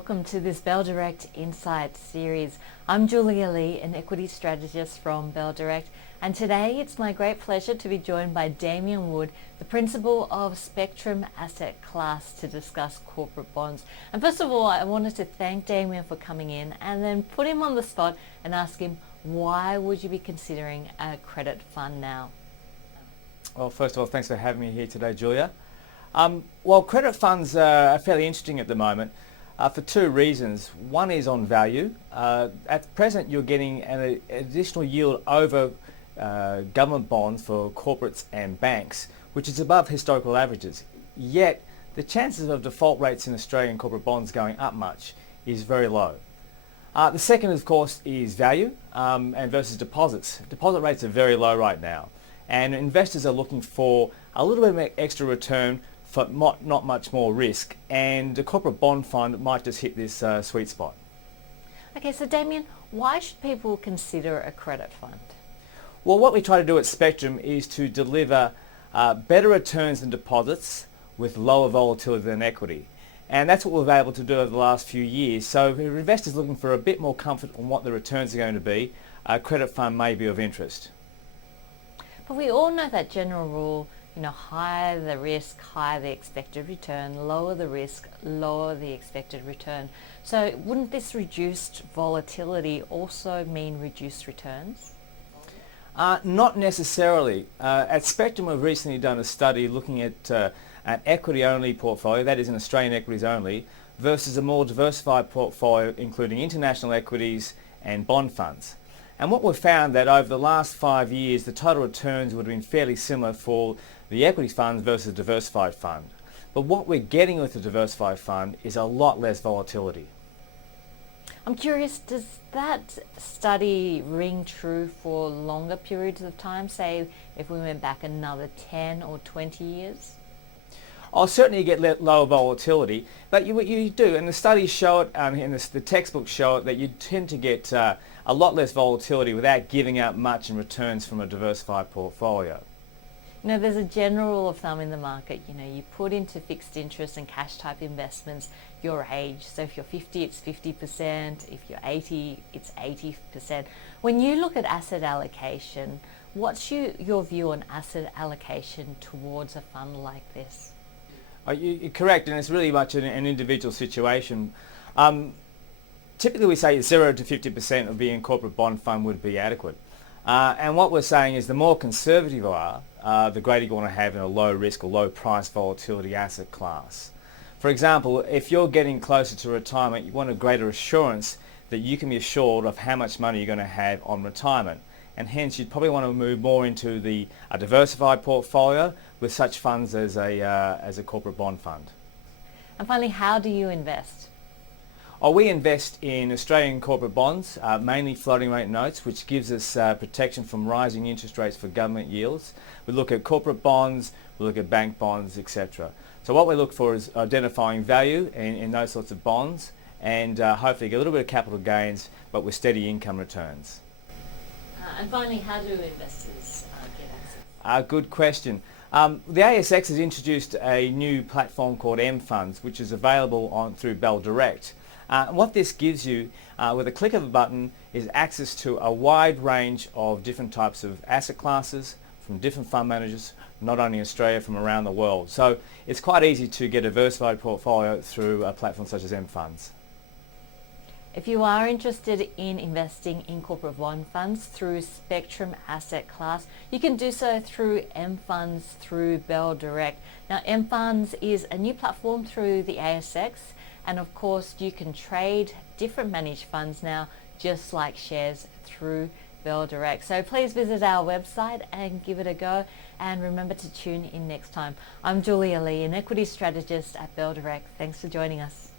welcome to this Bell Direct Insight series. I'm Julia Lee, an equity strategist from Bell Direct, and today it's my great pleasure to be joined by Damien Wood, the principal of Spectrum Asset Class, to discuss corporate bonds. And first of all, I wanted to thank Damien for coming in and then put him on the spot and ask him, why would you be considering a credit fund now? Well, first of all, thanks for having me here today, Julia. Well, credit funds are fairly interesting at the moment for two reasons. One is on value. At present, you're getting an additional yield over government bonds for corporates and banks, which is above historical averages. Yet, the chances of default rates in Australian corporate bonds going up much is very low. The second, of course, is value and versus deposits. Deposit rates are very low right now, and investors are looking for a little bit of extra return for not much more risk, and a corporate bond fund might just hit this sweet spot. Okay, so Damien, why should people consider a credit fund? Well, what we try to do at Spectrum is to deliver better returns than deposits with lower volatility than equity. And that's what we've been able to do over the last few years. So if investors looking for a bit more comfort on what the returns are going to be, a credit fund may be of interest. But we all know that general rule, higher the risk, higher the expected return, lower the risk, lower the expected return. So wouldn't this reduced volatility also mean reduced returns? Not necessarily. At Spectrum, we've recently done a study looking at an equity-only portfolio, that is an Australian equities only, versus a more diversified portfolio including international equities and bond funds. And what we've found that over the last 5 years, the total returns would have been fairly similar for the equity funds versus a diversified fund. But what we're getting with the diversified fund is a lot less volatility. I'm curious, does that study ring true for longer periods of time, say if we went back another 10 or 20 years? I'll certainly get lower volatility, but you do, and the studies show it, and the textbooks show it, that you tend to get a lot less volatility without giving out much in returns from a diversified portfolio. There's a general rule of thumb in the market. You put into fixed interest and cash type investments your age. So if you're 50, it's 50%. If you're 80, it's 80%. When you look at asset allocation, what's your view on asset allocation towards a fund like this? You're correct, and it's really much an individual situation. Typically we say 0 to 50% of being a corporate bond fund would be adequate. And what we're saying is the more conservative you are, the greater you want to have in a low risk or low price volatility asset class. For example, if you're getting closer to retirement, you want a greater assurance that you can be assured of how much money you're going to have on retirement. And hence you'd probably want to move more into a diversified portfolio with such funds as a corporate bond fund. And finally, how do you invest? We invest in Australian corporate bonds, mainly floating rate notes, which gives us protection from rising interest rates for government yields. We look at corporate bonds, we look at bank bonds, etc. So what we look for is identifying value in those sorts of bonds, and hopefully get a little bit of capital gains, but with steady income returns. And finally, how do investors get access? Good question. The ASX has introduced a new platform called M-Funds, which is available through Bell Direct. What this gives you with a click of a button is access to a wide range of different types of asset classes from different fund managers, not only in Australia, from around the world. So it's quite easy to get a diversified portfolio through a platform such as M-Funds. If you are interested in investing in corporate bond funds through Spectrum Asset Class, you can do so through M-Funds through Bell Direct. Now, M-Funds is a new platform through the ASX, and of course you can trade different managed funds now, just like shares through Bell Direct. So please visit our website and give it a go, and remember to tune in next time. I'm Julia Lee, an equity strategist at Bell Direct. Thanks for joining us.